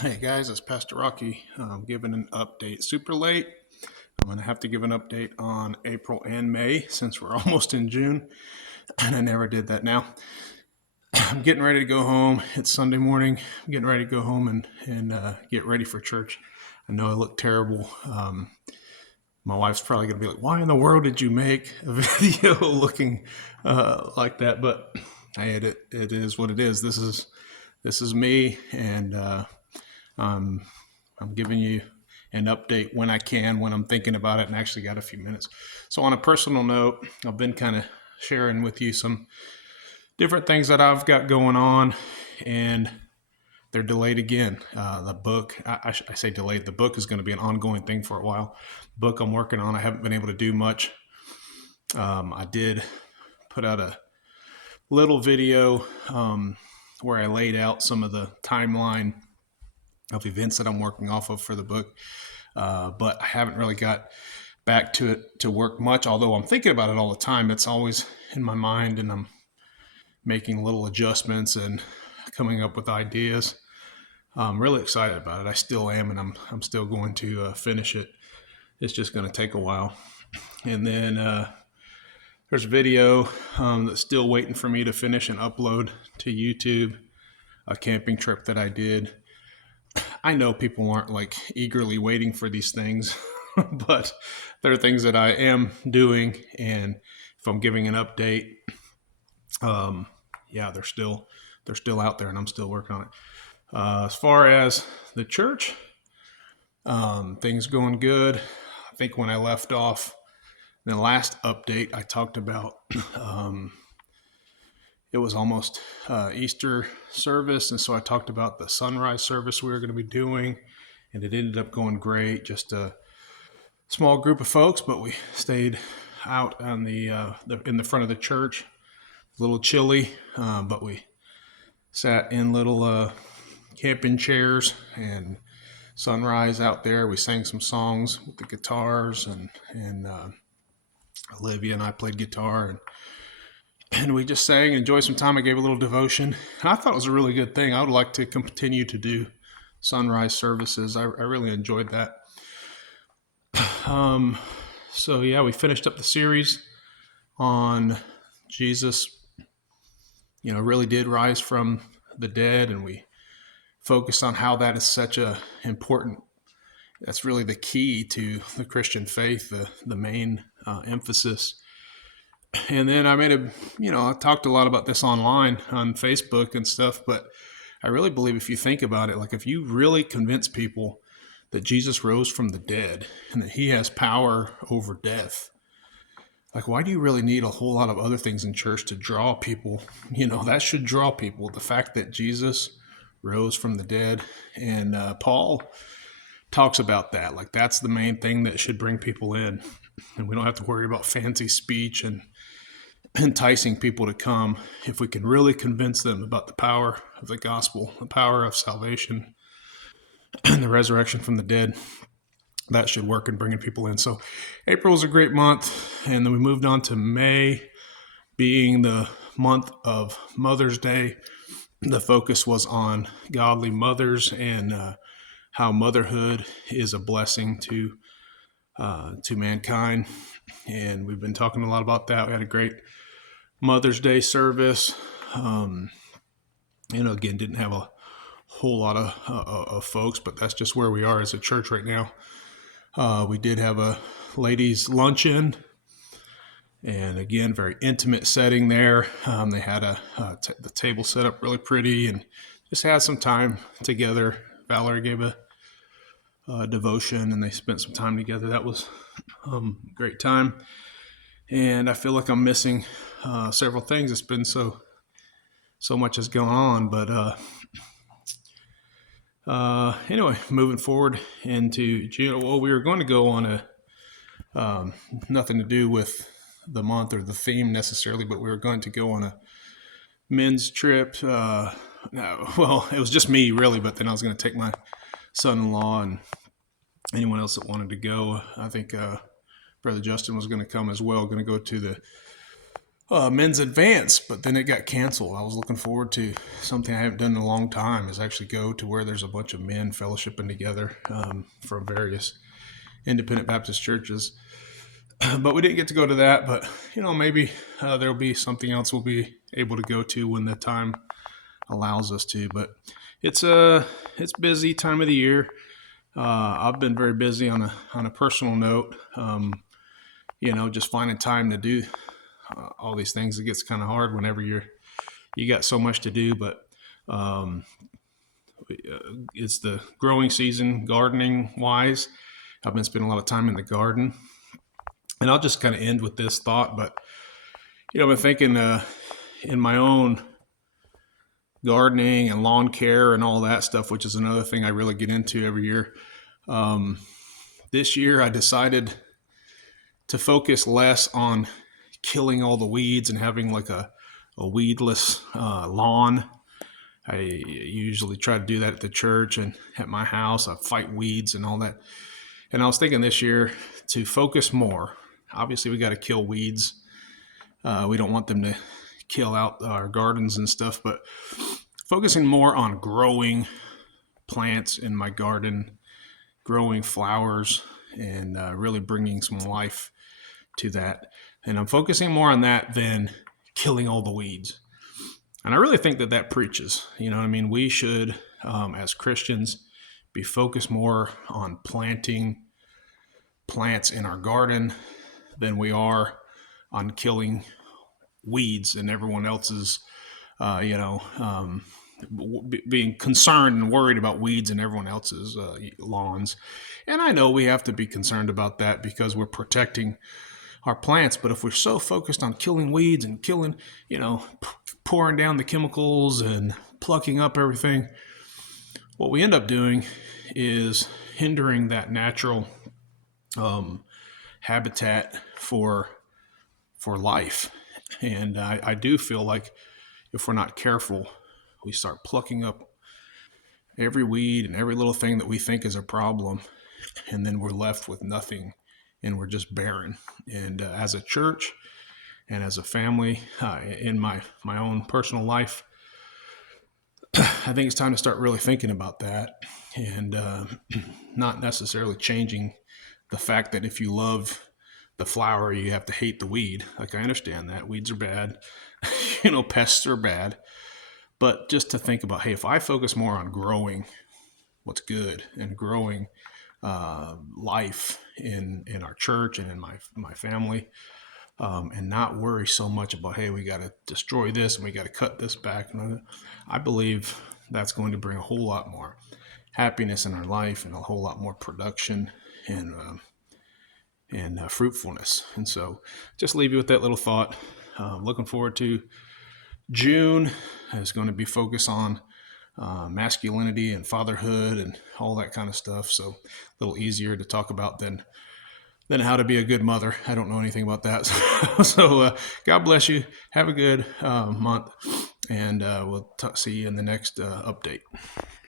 Hey guys, it's Pastor Rocky giving an update. Super late. I'm going to have to give an update on April and May since we're almost in June, and I never did that now. I'm getting ready to go home. It's Sunday morning. I'm getting ready to go home and get ready for church. I know I look terrible. My wife's probably going to be like, why in the world did you make a video looking like that? But hey, it is what it is. This is me, and um, I'm giving you an update when I can, when I'm thinking about it and actually got a few minutes. So, on a personal note, I've been kind of sharing with you some different things that I've got going on, and they're delayed again. The book, I say delayed, the book is going to be an ongoing thing for a while. The book I'm working on, I haven't been able to do much. I did put out a little video where I laid out some of the timeline of events that I'm working off of for the book. But I haven't really got back to it to work much, although I'm thinking about it all the time. It's always in my mind, and I'm making little adjustments and coming up with ideas. I'm really excited about it. I still am, and I'm still going to finish it. It's just going to take a while. And then there's a video that's still waiting for me to finish and upload to YouTube, a camping trip that I did. I know people aren't like eagerly waiting for these things, but there are things that I am doing, and if I'm giving an update, yeah, they're still out there, and I'm still working on it. As far as the church, things going good. I think when I left off in the last update, I talked about it was almost Easter service, and so I talked about the sunrise service we were going to be doing, and it ended up going great. Just a small group of folks, but we stayed out on in the front of the church. A little chilly, but we sat in little camping chairs and sunrise out there. We sang some songs with the guitars, and Olivia and I played guitar, and we just sang and enjoyed some time. I gave a little devotion, and I thought it was a really good thing. I would like to continue to do sunrise services. I really enjoyed that. So yeah, we finished up the series on Jesus, really did rise from the dead, and we focused on how that is such a important, that's really the key to the Christian faith, the main emphasis. And then I talked a lot about this online on Facebook and stuff, but I really believe if you think about it, like if you really convince people that Jesus rose from the dead and that he has power over death, like why do you really need a whole lot of other things in church to draw people? That should draw people. The fact that Jesus rose from the dead, and Paul talks about that. Like that's the main thing that should bring people in, and we don't have to worry about fancy speech and enticing people to come. If we can really convince them about the power of the gospel, the power of salvation, and the resurrection from the dead, that should work in bringing people in. So April was a great month, and then we moved on to May, being the month of Mother's Day. The focus was on godly mothers and how motherhood is a blessing to mankind, and we've been talking a lot about that. We had a great Mother's Day service. Again, didn't have a whole lot of folks, but that's just where we are as a church right now. We did have a ladies' luncheon, and again, very intimate setting there. They had the table set up really pretty, and just had some time together. Valerie gave a devotion, and they spent some time together. That was a great time, and I feel like I'm missing several things. It's been so much has gone on, but anyway, moving forward into June. Well, we were going to go on a nothing to do with the month or the theme necessarily, but we were going to go on a men's trip. No, well, it was just me really, but then I was going to take my son-in-law and anyone else that wanted to go. I think Brother Justin was going to come as well, going to go to the men's advance, but then it got canceled. I was looking forward to something I haven't done in a long time, is actually go to where there's a bunch of men fellowshipping together from various independent Baptist churches. But we didn't get to go to that. But maybe there'll be something else we'll be able to go to when the time allows us to. But it's busy time of the year. I've been very busy on a personal note. Just finding time to do all these things. It gets kind of hard whenever you got so much to do. But it's the growing season, gardening wise. I've been spending a lot of time in the garden, and I'll just kind of end with this thought. But I've been thinking in my own gardening and lawn care and all that stuff, which is another thing I really get into every year. This year I decided to focus less on killing all the weeds and having like a weedless lawn. I usually try to do that at the church and at my house. I fight weeds and all that. And I was thinking this year to focus more. Obviously, we got to kill weeds. We don't want them to kill out our gardens and stuff, but focusing more on growing plants in my garden, growing flowers, and really bringing some life to that. And I'm focusing more on that than killing all the weeds. And I really think that preaches. We should, as Christians, be focused more on planting plants in our garden than we are on killing weeds and everyone else's, being concerned and worried about weeds in everyone else's lawns. And I know we have to be concerned about that because we're protecting our plants. But if we're so focused on killing weeds and killing, pouring down the chemicals and plucking up everything, what we end up doing is hindering that natural habitat for life. And I do feel like if we're not careful, we start plucking up every weed and every little thing that we think is a problem, and then we're left with nothing, and we're just barren. And as a church and as a family, in my own personal life, I think it's time to start really thinking about that, and not necessarily changing the fact that if you love the flower, you have to hate the weed. Like, I understand that weeds are bad, pests are bad, but just to think about, hey, if I focus more on growing what's good and growing life in our church and in my family, and not worry so much about, hey, we got to destroy this and we got to cut this back. I believe that's going to bring a whole lot more happiness in our life and a whole lot more production and fruitfulness. And so just leave you with that little thought. Looking forward to June. Is going to be focused on masculinity and fatherhood and all that kind of stuff. So a little easier to talk about than how to be a good mother. I don't know anything about that. So God bless you. Have a good month, and we'll see you in the next update.